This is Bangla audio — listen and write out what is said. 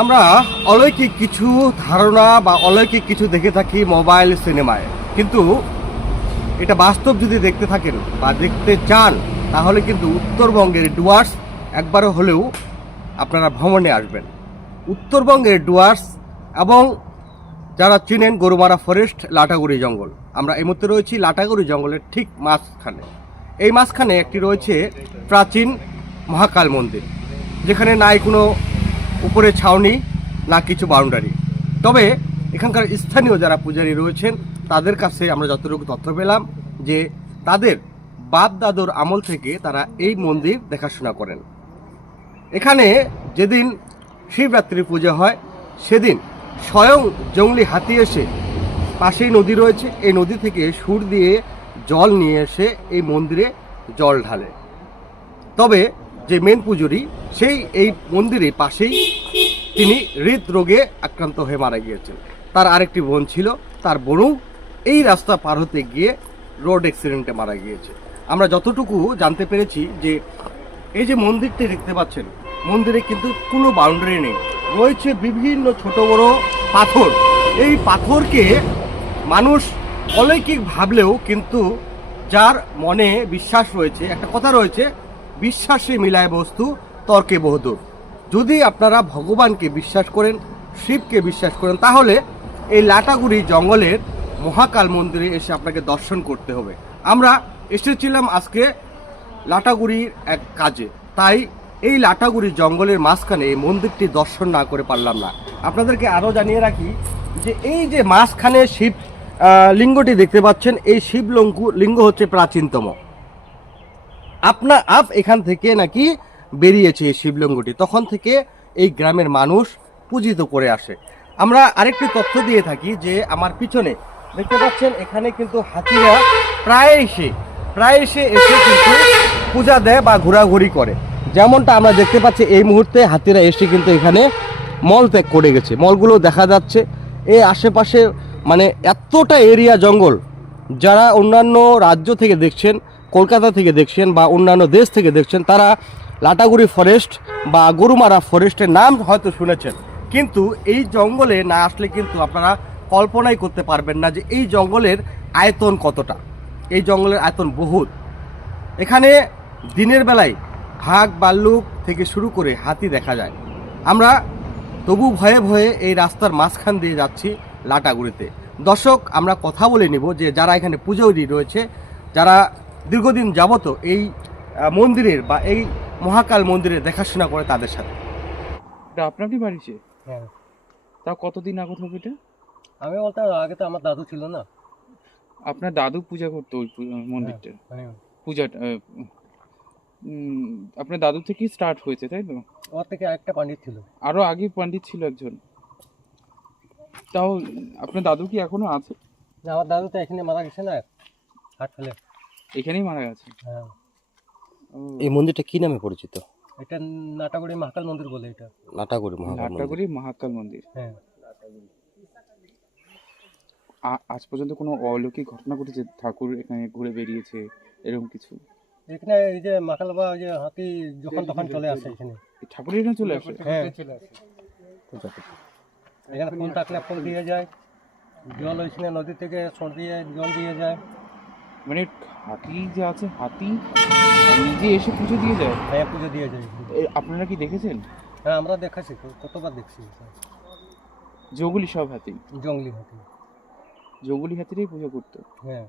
আমরা অলৌকিক কিছু ধারণা বা অলৌকিক কিছু দেখে থাকি মোবাইল সিনেমায়। কিন্তু এটা বাস্তব যদি দেখতে থাকেন বা দেখতে চান, তাহলে কিন্তু উত্তরবঙ্গের ডুয়ার্স একবারও হলেও আপনারা ভ্রমণে আসবেন। উত্তরবঙ্গের ডুয়ার্স এবং যারা চিনেন গরুমারা ফরেস্ট, লাটাগুড়ি জঙ্গল। আমরা এই মুহূর্তে রয়েছি লাটাগুড়ি জঙ্গলের ঠিক মাঝখানে। এই মাঝখানে একটি রয়েছে প্রাচীন মহাকাল মন্দির, যেখানে নাই কোনো উপরে ছাউনি, না কিছু বাউন্ডারি তবে এখানকার স্থানীয় যারা পূজারী রয়েছেন, তাদের কাছে আমরা যতটুকু তথ্য পেলাম যে তাদের বাপ দাদুর আমল থেকে তারা এই মন্দির দেখাশোনা করেন। এখানে যেদিন শিবরাত্রি পূজা হয়, সেদিন স্বয়ং জঙ্গলি হাতি এসে পাশেই নদী রয়েছে। এই নদী থেকে সুর দিয়ে জল নিয়ে এসে এই মন্দিরে জল ঢালে। তবে যে মেন পুজোরি সেই এই মন্দিরে পাশেই তিনি হৃদরোগে আক্রান্ত হয়ে মারা গিয়েছেন। তার আরেকটি বোন ছিল, তার বোনও এই রাস্তা পার হতে গিয়ে রোড অ্যাক্সিডেন্টে মারা গিয়েছে। আমরা যতটুকু জানতে পেরেছি যে এই যে মন্দিরটি দেখতে পাচ্ছেন, মন্দিরে কিন্তু কোনো বাউন্ডারি নেই। রয়েছে বিভিন্ন ছোট বড় পাথর। এই পাথরকে মানুষ অলৌকিক ভাবলেও কিন্তু যার মনে বিশ্বাস রয়েছে, একটা কথা রয়েছে, বিশ্বাসে মিলায় বস্তু তর্কে বহুদূর। যদি আপনারা ভগবানকে বিশ্বাস করেন, শিবকে বিশ্বাস করেন, তাহলে এই লাটাগুড়ি জঙ্গলের মহাকাল মন্দিরে এসে আপনাকে দর্শন করতে হবে। আমরা এসেছিলাম আজকে লাটাগুড়ির এক কাজে। তাই এই লাটাগুড়ি জঙ্গলের মাঝখানে এই মন্দিরটি দর্শন না করে পারলাম না। আপনাদেরকে আরও জানিয়ে রাখি যে এই যে মাঝখানে শিব লিঙ্গটি দেখতে পাচ্ছেন, এই শিব লঙ্কু লিঙ্গ হচ্ছে প্রাচীনতম। আপনা, আপ এখান থেকে নাকি বেরিয়েছে এই শিবলিঙ্গটি, তখন থেকে এই গ্রামের মানুষ পূজিত করে আসে। আমরা আরেকটি তথ্য দিয়ে থাকি যে আমার পিছনে দেখতে পাচ্ছেন, এখানে কিন্তু হাতিরা প্রায় এসে প্রায় এসে এসে কিন্তু পূজা দেয় বা ঘোরাঘুরি করে। যেমনটা আমরা দেখতে পাচ্ছি, এই মুহূর্তে হাতিরা এসে কিন্তু এখানে মল ত্যাগ করে গেছে। মলগুলো দেখা যাচ্ছে, এই আশেপাশে মানে এতটা এরিয়া জঙ্গল, যারা অন্যান্য রাজ্য থেকে দেখছেন, কলকাতা থেকে দেখছেন বা অন্যান্য দেশ থেকে দেখছেন, তারা লাটাগুড়ি ফরেস্ট বা গরুমারা ফরেস্টের নাম হয়তো শুনেছেন। কিন্তু এই জঙ্গলে না আসলে কিন্তু আপনারা কল্পনাই করতে পারবেন না যে এই জঙ্গলের আয়তন কতটা। এই জঙ্গলের আয়তন বহুত। এখানে দিনের বেলায় ভাগ বাল্লুক থেকে শুরু করে হাতি দেখা যায়। আমরা তবু ভয়ে ভয়ে এই রাস্তার মাঝখান দিয়ে যাচ্ছি লাটাগুড়িতে। দর্শক, আমরা কথা বলে নিব যে যারা এখানে পুজোরি রয়েছে, যারা দীর্ঘদিন যাবত এই মন্দিরের বা এই মহাকাল মন্দিরের দেখাশোনা করে তাদের সাথে। এটা আপনারই বাড়িছে হ্যাঁ। তাও কতদিন আগত হবে এটা? আমি বলতে আগে তো আমার দাদু ছিল না। আপনার দাদু পূজা করতো ওই পু- মন্দিরটা? পূজাটা আহ, আপনার দাদু থেকেই স্টার্ট হয়েছে তাই তো? ওর থেকে আরেকটা পান্ডিত ছিল। আরও আগে পণ্ডিত ছিল একজন। তাও আপনার দাদু কি এখনও আছে? আমার দাদু তো এখানে মারা গেছে না হাট ফেলে। এখানেই মারা গেছে? হ্যাঁ। এই মন্দিরটা কি নামে পরিচিত? এটা নাটাগুড়ি মহাকাল মন্দির বলে এটা। নাটাগুড়ি মহাকাল মন্দির। মহাকাল মন্দির। হ্যাঁ। আজ পর্যন্ত কোনো অলৌকিক ঘটনা ঘটেছে? ঠাকুর এখানে ঘুরে বেরিয়েছে এরকম কিছু? এখানে এই যে মাকাল বা ওই যে হাতি যখন তখন চলে আসে এখানে। এই ঠাকুরের এখানে চলে আসে? হ্যাঁ। চলে আসে এখানে ফুল থাকলে ফুল দিয়ে যায় জল ওইখানে নদী থেকে সর দিয়ে জল দিয়ে যায়। মানে হাতি যে আছে হাতি নিজে এসে পুজো দিয়ে যায়? হ্যাঁ পুজো দিয়ে যায়। এ, আপনারা কি দেখেছেন? হ্যাঁ আমরা দেখাছি তো কতবার দেখছি জঙ্গলি সব হাতি। জঙ্গলি হাতি। জঙ্গলি হাতিরই পুজো করতো। হ্যাঁ।